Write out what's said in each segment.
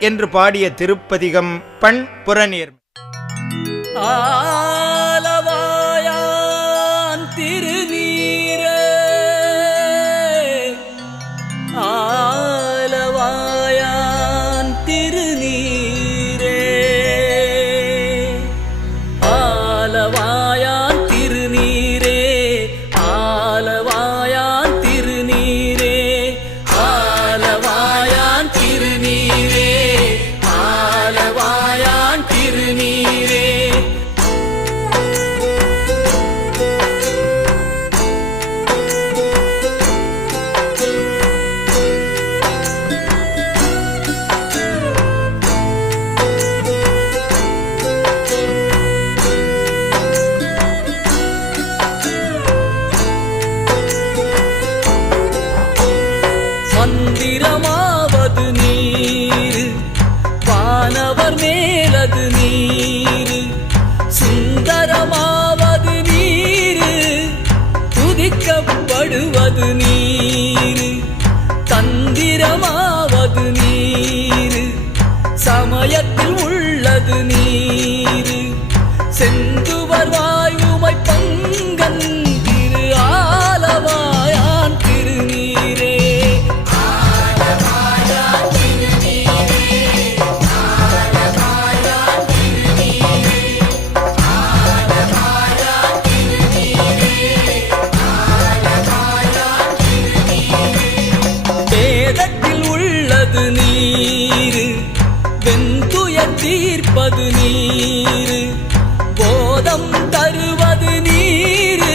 என்று பாடிய திருப்பதிகம் பண் புறநீர். ஆ வானவர் மேலது நீர். சுந்தரமாவது நீர். துதிக்கப்படுவது நீர். தந்திரமாவது நீர். சமயத்தில் உள்ளது நீர். நீர் வெந்துயர் தீர்ப்பது நீர் போதம் தருவது நீர்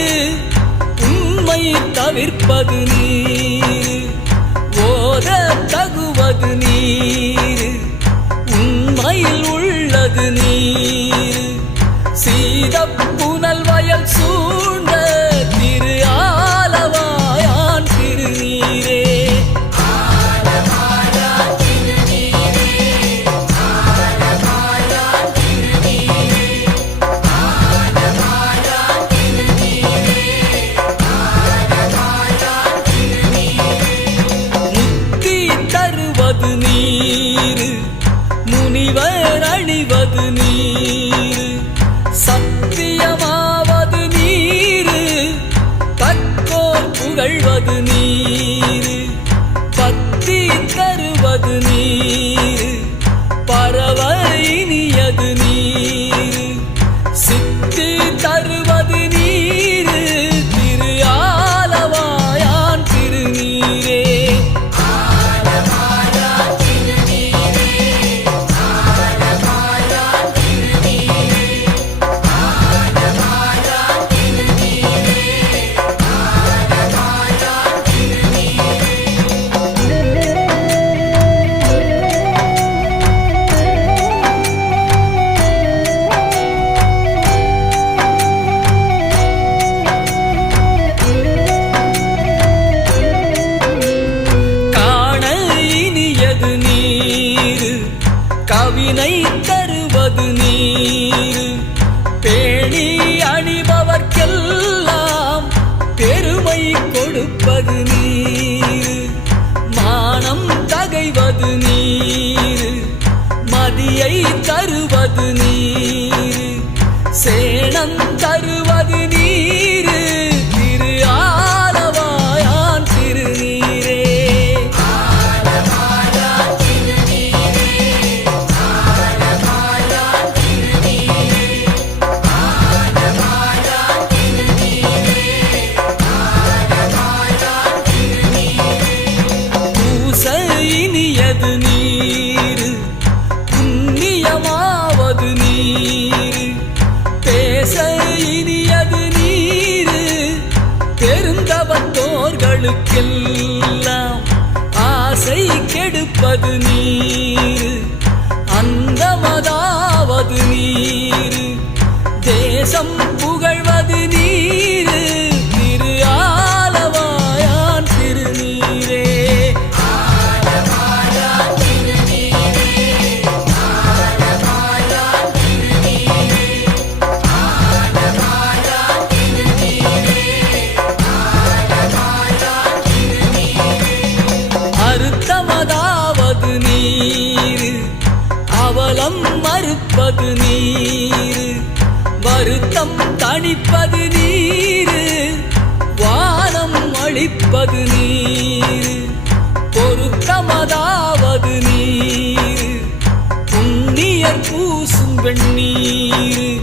உண்மை தவிர்ப்பது நீர் ஓத தகுவது நீர் உண்மையில் உள்ள நீர். பறவை இனியது நீர். சித்தி தருவ கவினை தருவது நீர். பேணி அணிபவர்க்கெல்லாம் பெருமை கொடுப்பது நீர். மானம் தகைவது நீர். மதியை தருவது நீர். இதமாவது நீர். பேச இனியது நீர். பெருந்தவத்தோர்களுக்கெல்லாம் ஆசை கெடுப்பது நீர். அந்தமதாவது நீர். தேசம் புகழ்வது கருத்தமதாவது நீர். அவலம் மறுப்பது நீர். வருத்தம் தணிப்பது நீர். வானம் அழிப்பது நீர். பொருத்தமதாவது நீர். புண்ணியர் பூசும் வெண்ணீர்